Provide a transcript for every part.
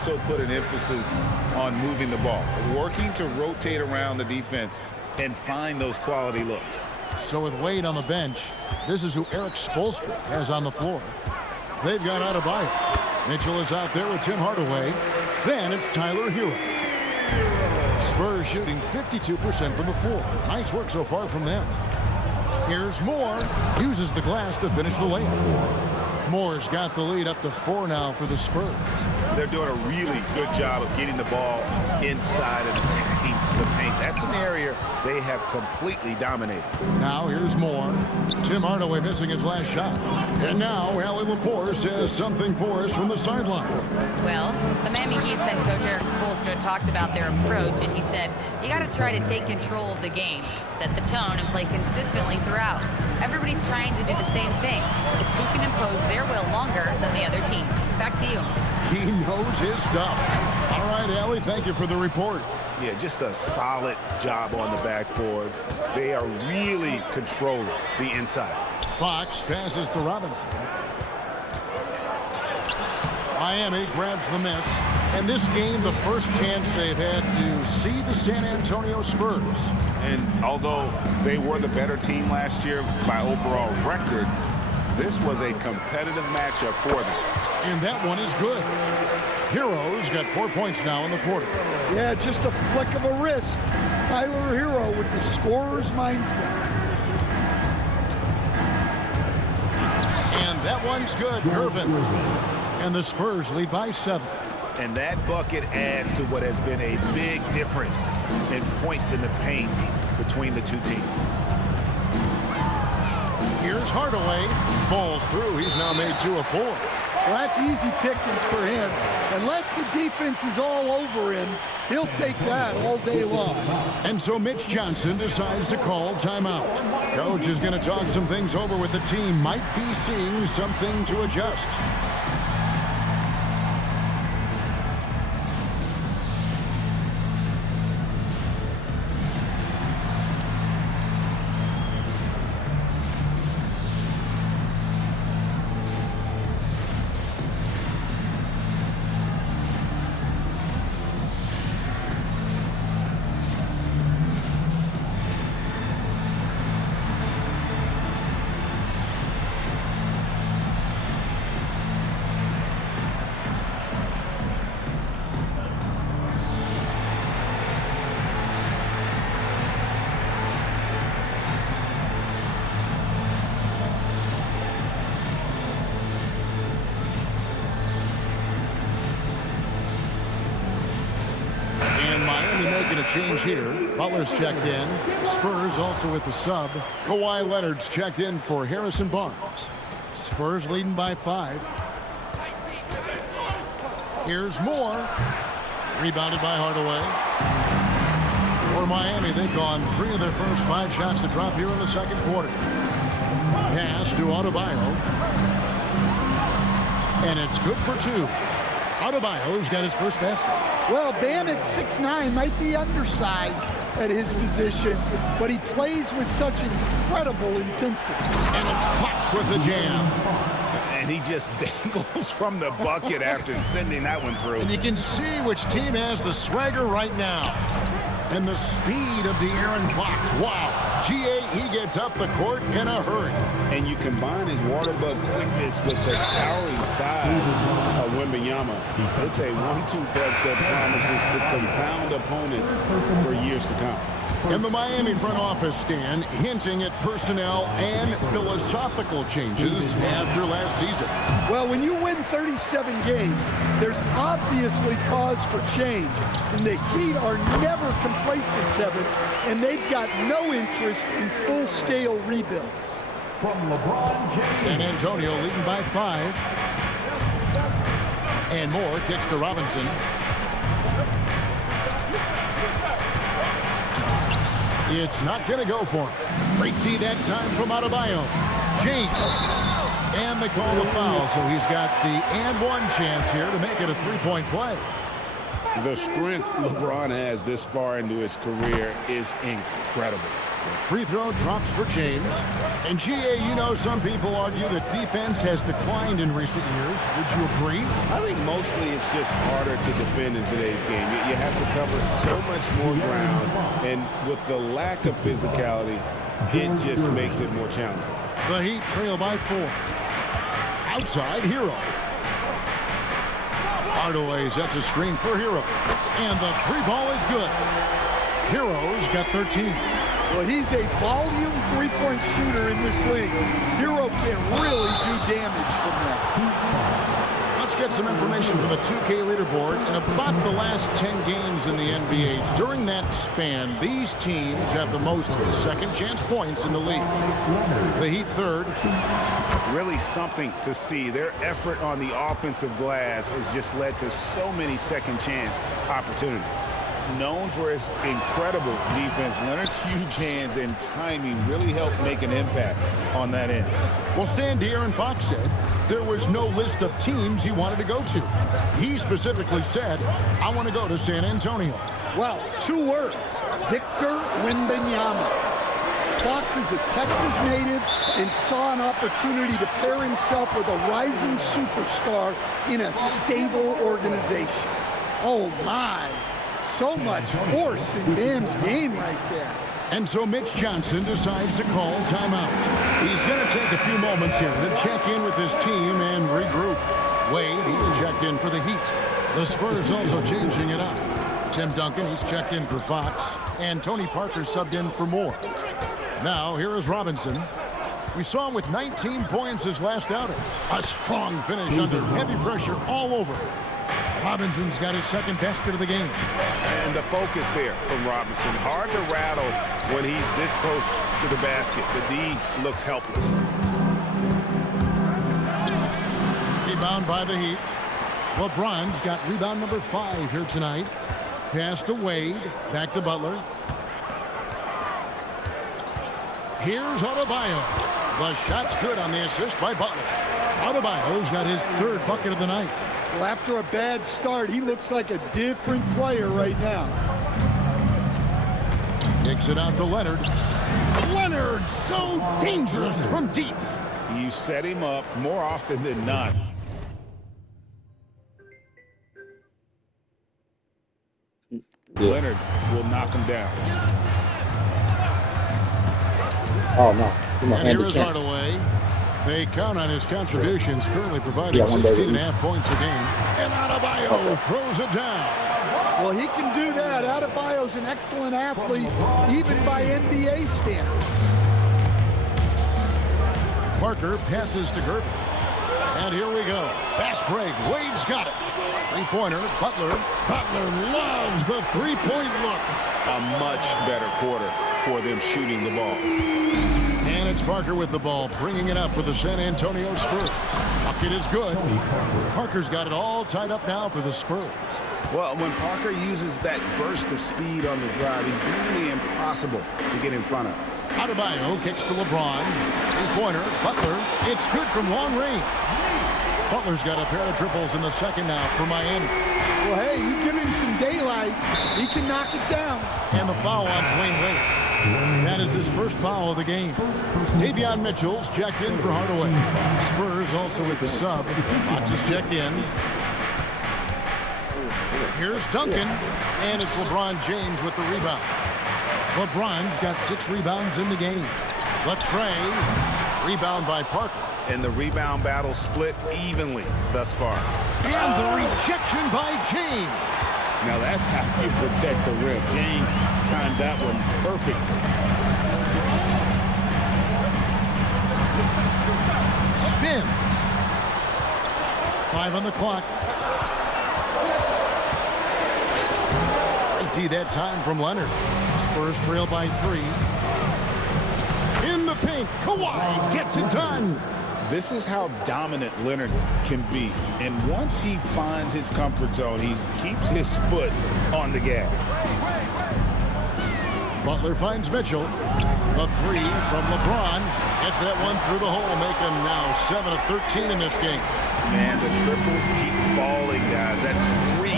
Also put an emphasis on moving the ball, working to rotate around the defense and find those quality looks. So with Wade on the bench, this is who Eric Spoelstra has on the floor. They've got Adebayo. Mitchell is out there with Tim Hardaway. Then it's Tyler Hero. Spurs shooting 52% from the floor. Nice work so far from them. Here's Moore. Uses the glass to finish the layup. Moore's got the lead up to 4 now for the Spurs. They're doing a really good job of getting the ball inside and attacking the paint. That's an area they have completely dominated. Now here's Moore. Tim Hardaway missing his last shot. And now Allie LaForce says something for us from the sideline. Well, the Miami Heat's head coach Eric Spoelstra talked about their approach, and he said, you got to try to take control of the game, set the tone, and play consistently throughout. Everybody's trying to do the same thing. It's who can impose their will longer than the other team. Back to you. He knows his stuff. All right, Allie, thank you for the report. Yeah, just a solid job on the backboard. They are really controlling the inside. Fox passes to Robinson. Miami grabs the miss. And this game, the first chance they've had to see the San Antonio Spurs. And although they were the better team last year by overall record, this was a competitive matchup for them. And that one is good. Hero's got 4 points now in the quarter. Yeah, just a flick of a wrist. Tyler Hero with the scorer's mindset. And that one's good. Irvin. And the Spurs lead by 7. And that bucket adds to what has been a big difference in points in the paint between the two teams. Here's Hardaway. Falls through. He's now made 2 of 4. Well, that's easy pickings for him. Unless the defense is all over him, he'll take that all day long. And so Mitch Johnson decides to call timeout. Coach is going to talk some things over with the team. Might be seeing something to adjust. Making a change here. Butler's checked in. Spurs also with the sub. Kawhi Leonard's checked in for Harrison Barnes. Spurs leading by 5. Here's Moore. Rebounded by Hardaway. For Miami, they've gone 3 of their first 5 shots to drop here in the second quarter. Pass to Adebayo. And it's good for 2. Adebayo's got his first basket. Well, Bam at 6'9" might be undersized at his position, but he plays with such incredible intensity. And it's Fox with the jam. And he just dangles from the bucket after sending that one through. And you can see which team has the swagger right now. And the speed of De'Aaron Fox. Wow. GA, he gets up the court in a hurry. And you combine his water bug quickness with the towering size of Wembanyama. It's a 1-2 punch that promises to confound opponents for years to come. And the Miami front office, Stan, hinting at personnel and philosophical changes after last season. Well, when you win 37 games, there's obviously cause for change. And the Heat are never complacent, Kevin, and they've got no interest in full-scale rebuilds. From LeBron James. San Antonio leading by 5. And Moore kicks to Robinson. It's not going to go for him. Great D that time from Adebayo. James. And they call the foul, so he's got the and one chance here to make it a 3-point play. The strength LeBron has this far into his career is incredible. Free throw drops for James. And GA, you know, some people argue that defense has declined in recent years. Would you agree? I think mostly it's just harder to defend in today's game. You have to cover so much more ground, and with the lack of physicality, it just makes it more challenging. The Heat trail by 4. Outside, Hero. Hardaway sets a screen for Hero. And the 3 ball is good. Hero's got 13. Well, he's a volume three-point shooter in this league. Hero can really do damage from that. Let's get some information from the 2K leaderboard in about the last 10 games in the NBA. During that span, these teams have the most second-chance points in the league. The Heat third. Really something to see. Their effort on the offensive glass has just led to so many second-chance opportunities. Known for his incredible defense, Leonard's huge hands and timing really helped make an impact on that end. Well, Stan De'Aaron Fox said there was no list of teams he wanted to go to. He specifically said, I want to go to San Antonio. Well, 2 words, Victor Wembanyama. Fox is a Texas native and saw an opportunity to pair himself with a rising superstar in a stable organization. Oh, my. So much force in Bam's game right there. And so Mitch Johnson decides to call timeout. He's going to take a few moments here to check in with his team and regroup. Wade, he's checked in for the Heat. The Spurs also changing it up. Tim Duncan, he's checked in for Fox. And Tony Parker subbed in for Moore. Now, here is Robinson. We saw him with 19 points his last outing. A strong finish under heavy pressure all over. Robinson's got his second basket of the game. And the focus there from Robinson. Hard to rattle when he's this close to the basket. The D looks helpless. Rebound by the Heat. LeBron's got rebound number 5 here tonight. Pass to Wade. Back to Butler. Here's Adebayo. The shot's good on the assist by Butler. Adebayo's got his 3rd bucket of the night. Well, after a bad start, he looks like a different player right now. Kicks it out to Leonard. Leonard, so dangerous from deep. You set him up more often than not. Leonard will knock him down. Oh, no. And here is Hardaway. They count on his contributions, currently providing 16.5 points a game. And Adebayo throws it down. Well, he can do that. Adebayo's an excellent athlete, even by NBA standards. Parker passes to Gervin. And here we go. Fast break. Wade's got it. 3-pointer. Butler. Butler loves the 3-point look. A much better quarter for them shooting the ball. And it's Parker with the ball, bringing it up for the San Antonio Spurs. Bucket is good. Parker's got it all tied up now for the Spurs. Well, when Parker uses that burst of speed on the drive, he's nearly impossible to get in front of. Adebayo kicks to LeBron. 3-pointer. Butler. It's good from long range. Butler's got a pair of triples in the second now for Miami. Well, hey, you give him some daylight, he can knock it down. And the foul on Dwayne Wade. That is his first foul of the game. Davion Mitchell's checked in for Hardaway. Spurs also with the sub. Fox is checked in. Here's Duncan. And it's LeBron James with the rebound. LeBron's got 6 rebounds in the game. Latrey. Rebound by Parker. And the rebound battle split evenly thus far. And the rejection by James. Now that's how you protect the rim. James timed that one perfectly. Spins. 5 on the clock. Empty that time from Leonard. Spurs trail by 3. In the paint, Kawhi gets it done. This is how dominant Leonard can be. And once he finds his comfort zone, he keeps his foot on the gas. Butler finds Mitchell. The 3 from LeBron. Gets that one through the hole, making now 7 of 13 in this game. Man, the triples keep falling, guys. That's 3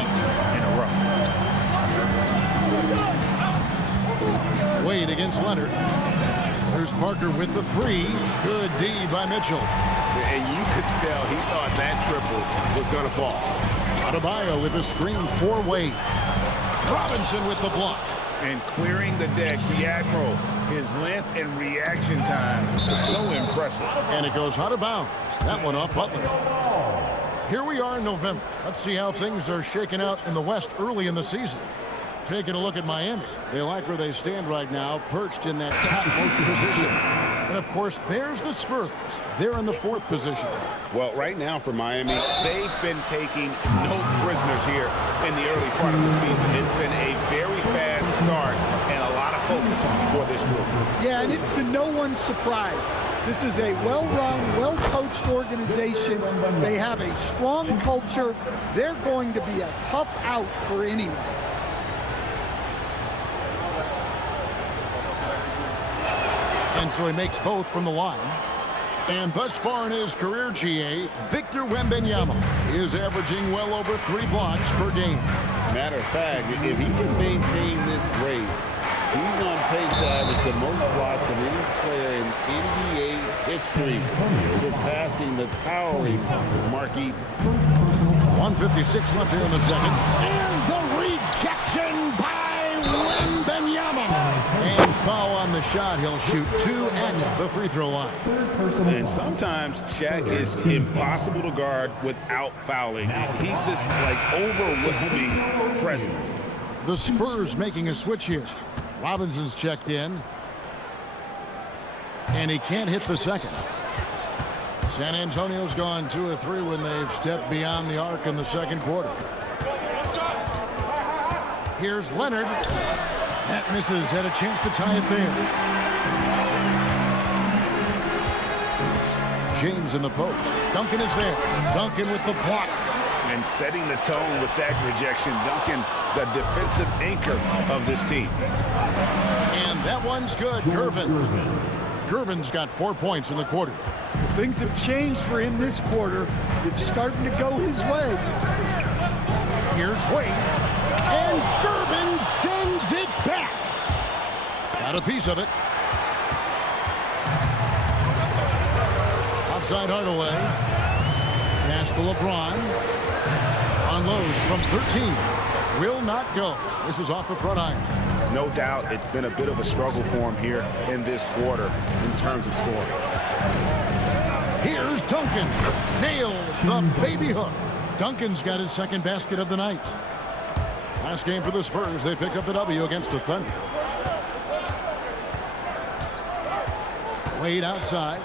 in a row. Wade against Leonard. There's Parker with the three. Good D by Mitchell. And you could tell he thought that triple was going to fall. Adebayo with a screen for Wade. Robinson with the block. And clearing the deck, the Admiral, his length and reaction time is so impressive. And it goes out of bounds. That one off Butler. Here we are in November. Let's see how things are shaking out in the West early in the season. Taking a look at Miami. They like where they stand right now, perched in that topmost position. And, of course, there's the Spurs. They're in the 4th position. Well, right now for Miami, they've been taking no prisoners here in the early part of the season. It's been a very fast start and a lot of focus for this group. Yeah, and it's to no one's surprise. This is a well-run, well-coached organization. They have a strong culture. They're going to be a tough out for anyone. And so he makes both from the line. And thus far in his career, GA, Victor Wembanyama is averaging well over 3 blocks per game. Matter of fact, if he can maintain this rate, he's on pace to average the most blocks of any player in NBA history, surpassing the towering Marquis. 1:56 left here in the second. And the rejection by Wembanyama. And foul on the shot. He'll shoot 2 at the free throw line. And sometimes Shaq is impossible to guard without fouling. He's this like overwhelming presence. The Spurs making a switch here. Robinson's checked in. And he can't hit the second. San Antonio's gone 2 of 3 when they've stepped beyond the arc in the second quarter. Here's Leonard. That misses. Had a chance to tie it there. James in the post. Duncan is there. Duncan with the block. And setting the tone with that rejection. Duncan, the defensive anchor of this team. And that one's good. Gervin's got 4 points in the quarter. Things have changed for him this quarter. It's starting to go his way. Here's Wade. And Gervin sends it back. Got a piece of it. Outside Hardaway. Pass to LeBron. Unloads from 13. Will not go. This is off the front iron. No doubt it's been a bit of a struggle for him here in this quarter in terms of scoring. Here's Duncan. Nails the baby hook. Duncan's got his second basket of the night. Last game for the Spurs, they picked up the W against the Thunder. Wade outside.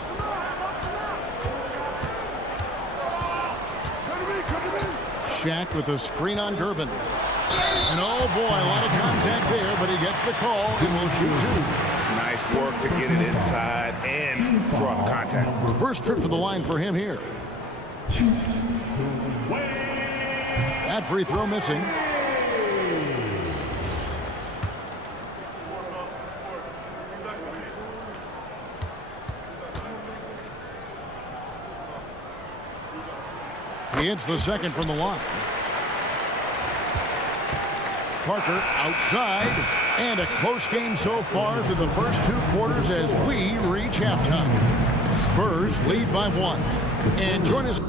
Shaq with a screen on Gervin. And oh boy, a lot of contact there, but he gets the call and will shoot 2. Nice work to get it inside and draw the contact. First trip to the line for him here. That free throw missing. He hits the second from the line. Parker outside. And a close game so far through the first 2 quarters as we reach halftime. Spurs lead by 1. And join us.